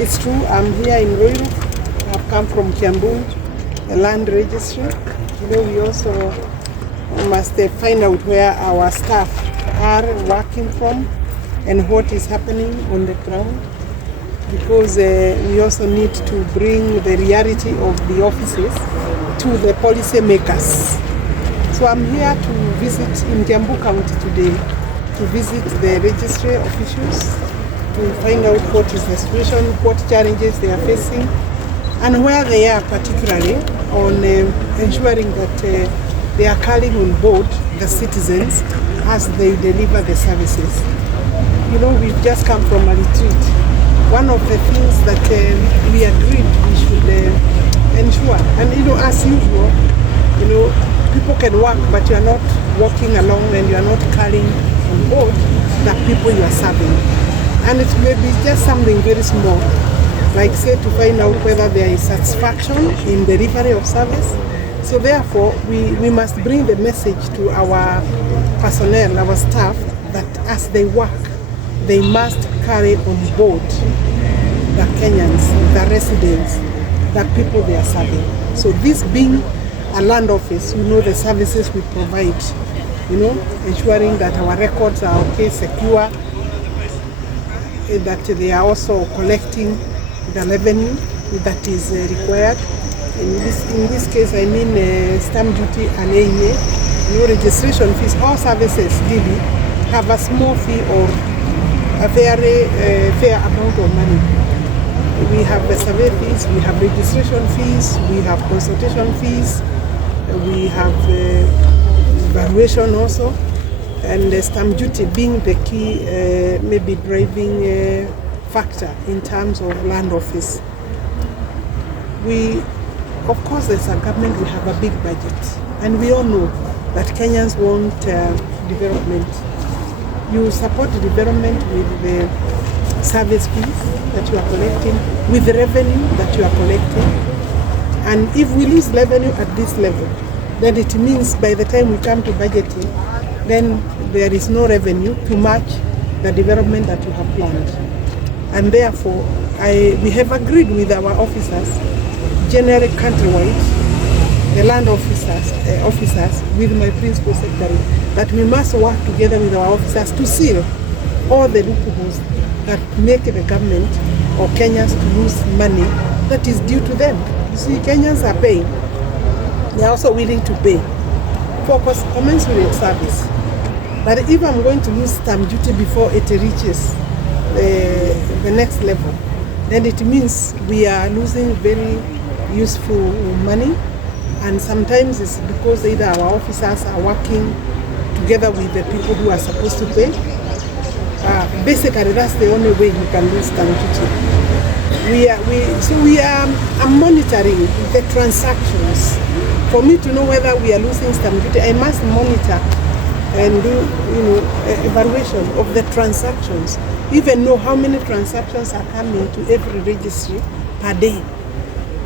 It's true, I'm here in Ruiru. I've come from Kiambu, the land registry. We also must find out where our staff are working from and what is happening on the ground, because we also need to bring the reality of the offices to the policy makers. So I'm here to visit in Kiambu County today, to visit the registry officials, to find out what is the situation, what challenges they are facing, and where they are particularly on ensuring that they are carrying on board the citizens as they deliver the services. We've just come from a retreat. One of the things that we agreed we should ensure, and as usual, people can work, but you are not walking along and you are not carrying on board the people you are serving. And it may be just something very small, like say to find out whether there is satisfaction in delivery of service. So therefore, we must bring the message to our personnel, our staff, that as they work, they must carry on board the Kenyans, the residents, the people they are serving. So this being a land office, the services we provide, ensuring that our records are okay, secure, that they are also collecting the revenue that is required. In this case, I mean stamp duty and AEA, registration fees. All services really have a small fee or a very fair amount of money. We have the survey fees, we have registration fees, we have consultation fees, we have valuation also, and the stamp duty being the key maybe driving factor in terms of land office. Of course, as a government, we have a big budget, and we all know that Kenyans want development. You support the development with the service fees that you are collecting, with the revenue that you are collecting. And if we lose revenue at this level, then it means by the time we come to budgeting, then there is no revenue to match the development that you have planned. And therefore, we have agreed with our officers, generally countrywide, the land officers with my principal secretary, that we must work together with our officers to seal all the loopholes that make the government or Kenyans to lose money that is due to them. You see, Kenyans are paying. They are also willing to pay for commensurate service. But if I'm going to lose stamp duty before it reaches the next level, then it means we are losing very useful money. And sometimes it's because either our officers are working together with the people who are supposed to pay. Basically, that's the only way you can lose stamp duty. We are monitoring the transactions. For me to know whether we are losing stamp duty, I must monitor and do evaluation of the transactions. Even know how many transactions are coming to every registry per day.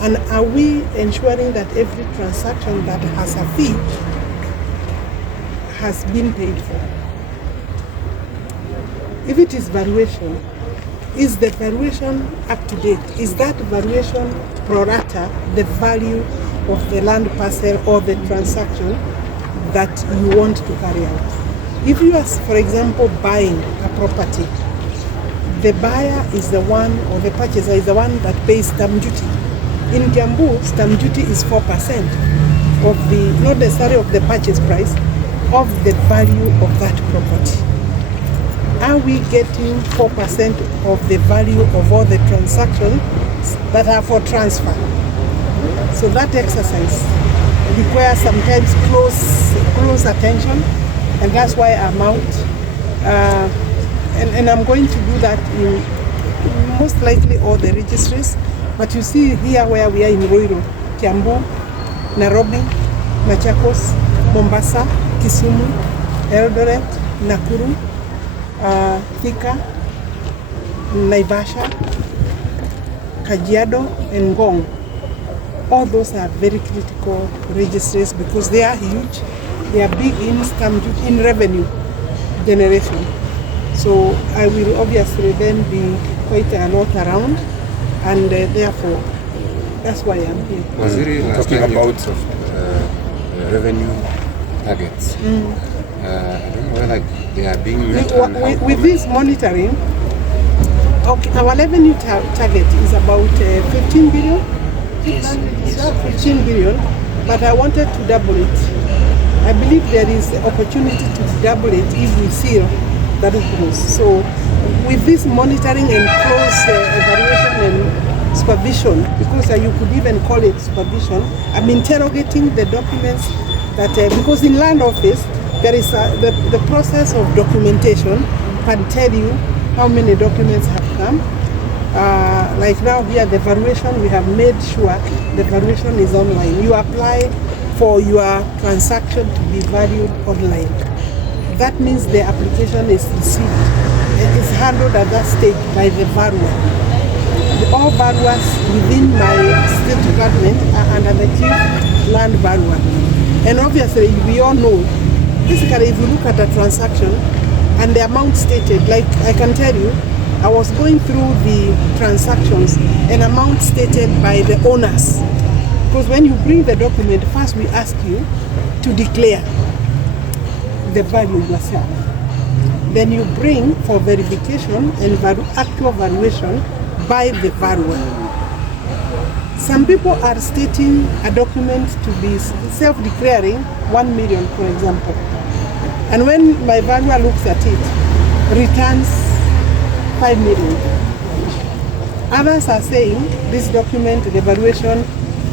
And are we ensuring that every transaction that has a fee has been paid for? If it is valuation, is the valuation up to date? Is that valuation pro rata the value of the land parcel or the transaction that you want to carry out? If you are, for example, buying a property, the buyer is the one, or the purchaser is the one that pays stamp duty. In Kiambu, stamp duty is 4% of the, not necessarily of the purchase price, of the value of that property. Are we getting 4% of the value of all the transactions that are for transfer? So that exercise requires sometimes close attention, and that's why I'm out. And I'm going to do that in most likely all the registries. But you see here where we are in Ruiru, Kiambu, Nairobi, Machakos, Mombasa, Kisumu, Eldoret, Nakuru, Thika, Naivasha, Kajiado, and Ngong. All those are very critical registries because they are huge. They are big in stamp duty, in revenue generation. So I will obviously then be quite a lot around and therefore that's why I'm here. Waziri, talking about revenue targets. I don't know whether they are being met. With this monitoring, okay, our revenue target is about 15 billion. 15 billion, but I wanted to double it. I believe there is opportunity to double it if we see that it grows. So with this monitoring and close evaluation and supervision, because you could even call it supervision, I'm interrogating the documents that, because in land office, there is the process of documentation can tell you how many documents have come. Like now here, the valuation, we have made sure the valuation is online. You apply for your transaction to be valued online. That means the application is received. It is handled at that stage by the valuer. All valuers within my state department are under the chief land valuer. And obviously, we all know, basically, if you look at a transaction and the amount stated, like I can tell you, I was going through the transactions, an amount stated by the owners. Because when you bring the document, first we ask you to declare the value yourself. Then you bring for verification and actual valuation by the valuer. Some people are stating a document to be self-declaring 1 million, for example. And when my valuer looks at it, returns 5 million. Others are saying this document, the valuation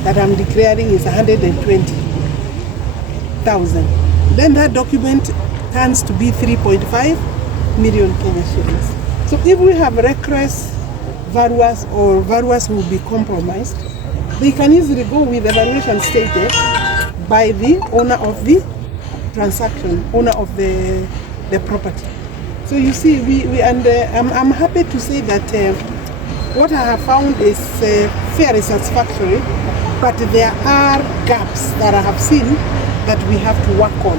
that I'm declaring is 120,000. Then that document turns to be 3.5 million Kenya shillings. So if we have reckless valuers or valuers who will be compromised, they can easily go with the valuation stated by the owner of the transaction, owner of the property. So you see, I'm happy to say that what I have found is fairly satisfactory, but there are gaps that I have seen that we have to work on.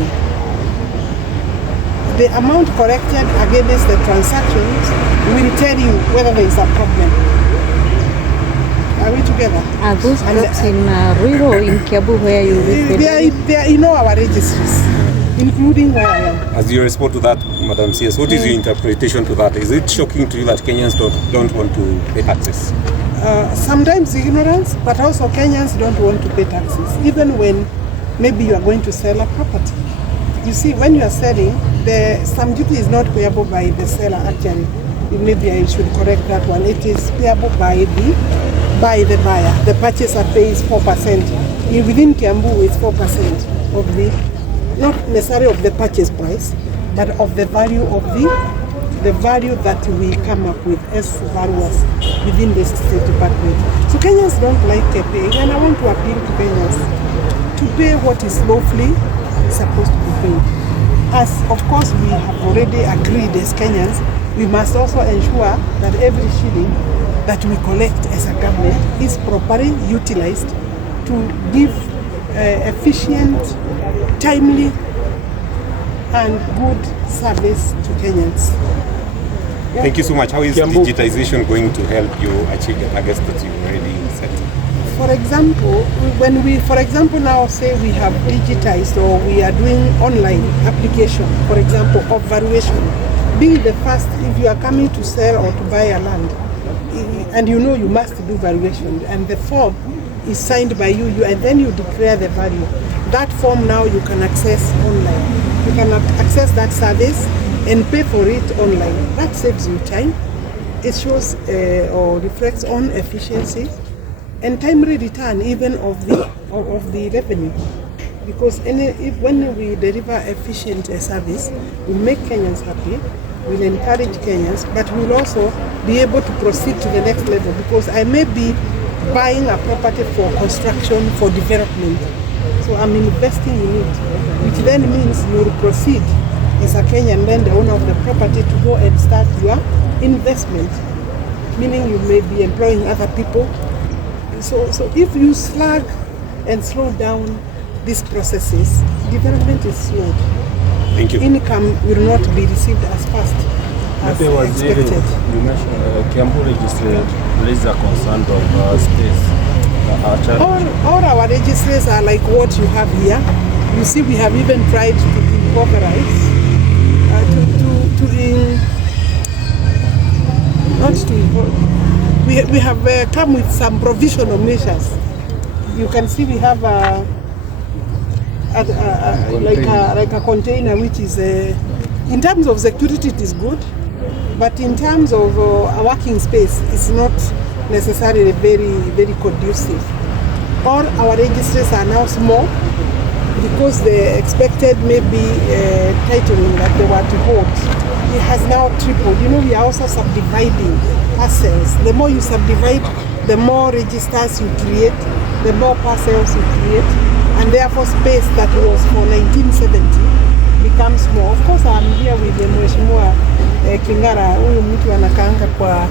The amount collected against the transactions will tell you whether there is a problem. Are we together? Are those gaps in Ruiru or in Kiambu where you live? They are in our registries, including where I am. As you respond to that, Madam CS, what is your interpretation to that? Is it shocking to you that Kenyans don't want to pay taxes? Sometimes ignorance, but also Kenyans don't want to pay taxes, even when maybe you are going to sell a property. You see, when you are selling, the stamp duty is not payable by the seller actually. Maybe I should correct that one. It is payable by the buyer. The purchaser pays 4%. Within Kiambu, it's 4% of the, not necessarily of the purchase price, but of the value of the value that we come up with as valuers within the State Department. So Kenyans don't like paying, and I want to appeal to Kenyans to pay what is lawfully supposed to be paid. As of course we have already agreed as Kenyans, we must also ensure that every shilling that we collect as a government is properly utilized to give efficient, timely, and good service to Kenyans. Yeah. Thank you so much. How is digitization going to help you achieve the targets that you already set? For example, when we, now say we have digitized or we are doing online application, for example, of valuation, being the first, if you are coming to sell or to buy a land, and you know you must do valuation, and the form is signed by you, and then you declare the value. That form now you can access online. You can access that service and pay for it online. That saves you time. It shows or reflects on efficiency and timely return even of the revenue. Because when we deliver efficient service, we make Kenyans happy, we'll encourage Kenyans, but we'll also be able to proceed to the next level, because I may be buying a property for construction, for development. So I'm investing in it, which then means you will proceed as a Kenyan, then the owner of the property, to go and start your investment, meaning you may be employing other people. So if you slag and slow down these processes, development is slowed. Thank you. Income will not be received as fast. as Maybe was expected. You mentioned Kiambu registry raised a concern of space. All our registries are like what you have here. You see, we have even tried to improvise, we have come with some provisional measures. You can see we have like a container which is, in terms of security it is good, but in terms of a working space it's not necessarily very conducive. All our registries are now small because the expected maybe titling that they were to hold, it has now tripled. You know, we are also subdividing parcels. The more you subdivide, the more registers you create, the more parcels you create, and therefore space that was for 1970 becomes more. Of course, I'm here with the Mheshimiwa Kingara, huyu mtu anakaanga kwa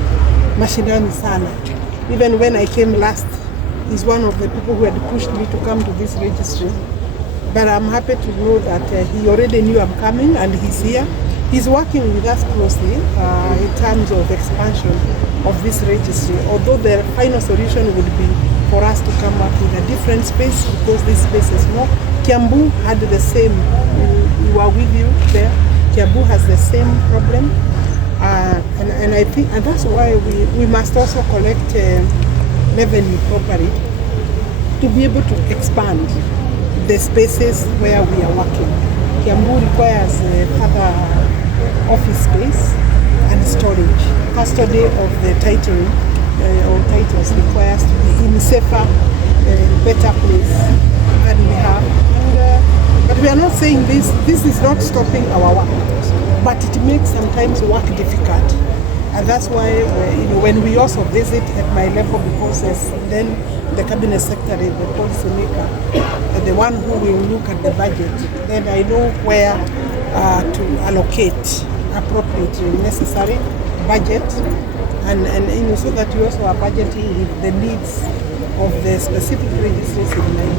mashinani sana. Even when I came last, he's one of the people who had pushed me to come to this registry. But I'm happy to know that he already knew I'm coming and he's here. He's working with us closely in terms of expansion of this registry, although the final solution would be for us to come up with a different space because this space is more. Kiambu had the same, we were with you there. Kiambu has the same problem. And I think, and that's why we must also collect revenue properly to be able to expand the spaces where we are working. Kiambu requires further office space and storage. Custody of the title or titles requires to be in safer, better place than we have. But we are not saying this is not stopping our work, but it makes sometimes work difficult. And that's why when we also visit at my level, because then the cabinet secretary, the policy maker, the one who will look at the budget, then I know where to allocate appropriately necessary budget, and so that you also are budgeting with the needs of the specific registries in mind.